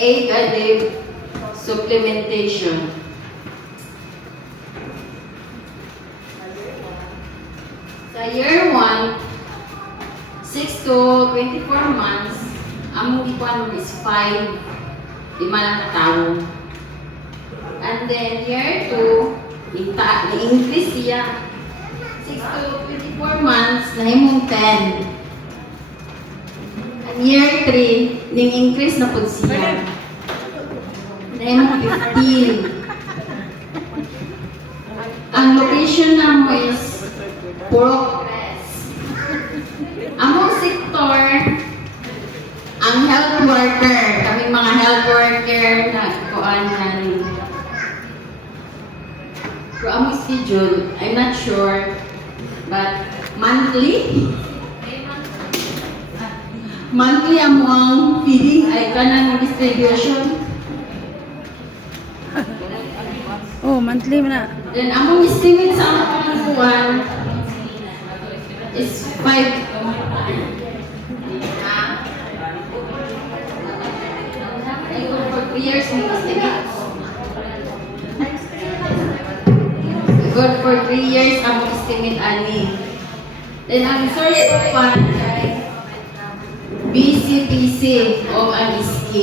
egg a day supplementation. Sa year 1, 6 to 24 months, ang ikuan is 5, 5 lang na tao. And then year 2, i-increase siya. 6 to 24 months, nahimong 10. And year 3, ning-increase na po siya. Nahimong 15. Ang location na mo is progress. Among sektor, ang health worker, kaming mga health worker na kuan namin. So, among schedule, I'm not sure, but monthly? Monthly among feeding ay kanang distribution. Oh, monthly na. Then, among estimate sa among kuan is 5. For 3 years, may estimate. Good for 3 years, ang estimate ani. Then, ang source of fund ay BCPC o MSK.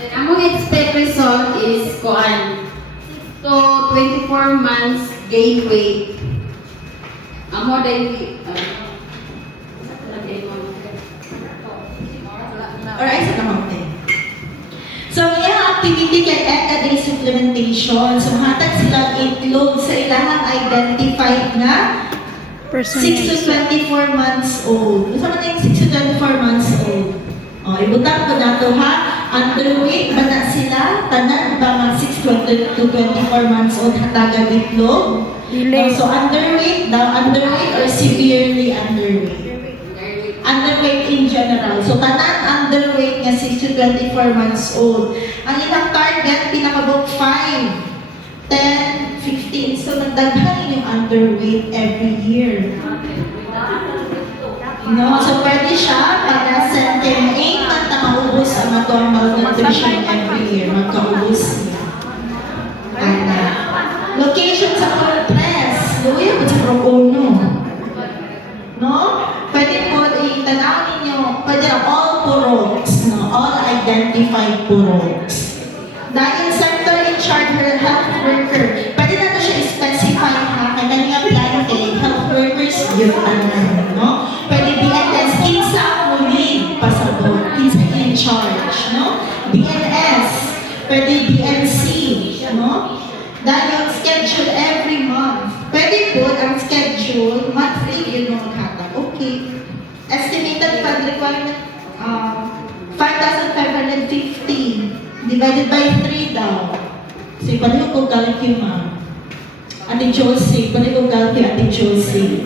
Then, among expect result is kuan 6 to 24 months gain weight. Amo dahil Alright, sa kamote. So, yung activity kay egg a day supplementation. So, hatag sila itlog sa ilahang identified na 6 to 24 months old. Gusto mo na yung 6 to 24 months old. O, ibutang ko na ito ha. Underweight ba na sila? Tanan ba mga 6 to 24 months old hatagan itlog? So, underweight daw, underweight or severely underweight? Underweight in general. So, tanan underweight nga 6 to 24 months old. Ang ilang target, pinakabok 5, 10, 15. So, nagdaghan yung underweight every year. No? So, pwede siya para sa 10-8 na maubos ang matong malnutrition every year. Magkaubos niya. Location sa Cortres. Luya po sa Progono. No? Pwede po itanaw ninyo, pwede na all purogs, no? All identified purogs. Dahil sector in charge her health worker, pwede na siya specify ha, kaya nga plan kay health workers yun no? Pwede BNS, kinsa muli pasabot, kinsa in charge, no? BNS, pwede BNC, no? Dahil schedule every month. Pwede po ang schedule, monthly yun yung maghatag. Okay. Estimated fund requirement, 5,550 divided by 3 daw. So, paano ko calculate ma'am? Ating Josie, paano ko calculate ating Josie?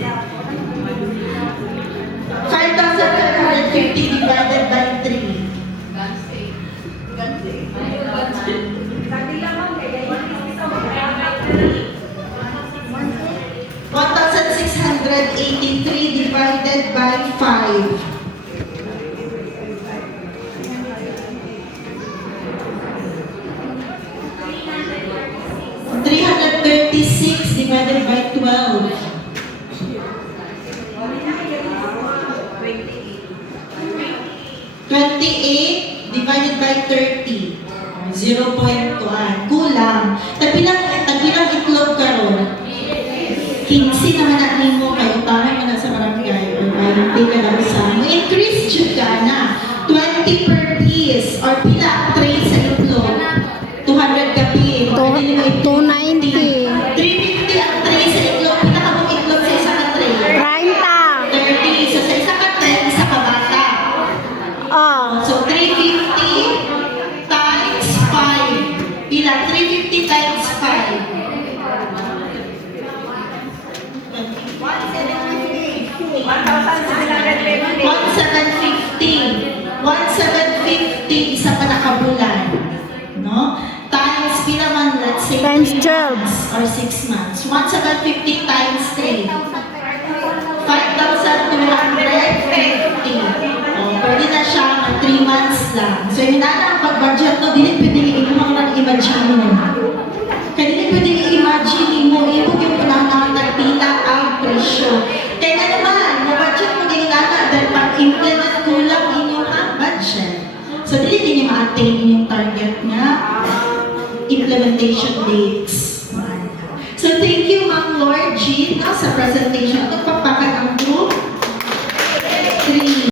5,550 divided by 3. 1,683 divided by 5. 336 divided by 12. 28 divided by 30. 0.1. Kulang. Tagbilang itlog karon. 15 naman natin mo kayo, tayo mo na sa barangay or hindi ka lang sa increase jud ka na 20 per piece or pila tray sa itlog 200 ka piece 290. 350 ang tray sa itlog, pila ka mong itlog sa isa ka tray 30, so sa isa ka tray, isa ka bata so 350 times 5 pila 350 times 5 1,750 isa pa nakabulan. No? Times, pinaman, let's say, Times 3 12. months or 6 months. 1,750 times 3. 5,250. Oh, pwede na siya lang. So, yung nana ang pag-budget no, dili pwede mo ang imagine mo. Kaya dili pwede i-imagine mo, yung panahon nagpila ang presyo. Kaya nga naman, budget mo yung nana dahil pag-implement kulang inyong ang budget. So, dili din yung ma-attain yung target nga implementation dates.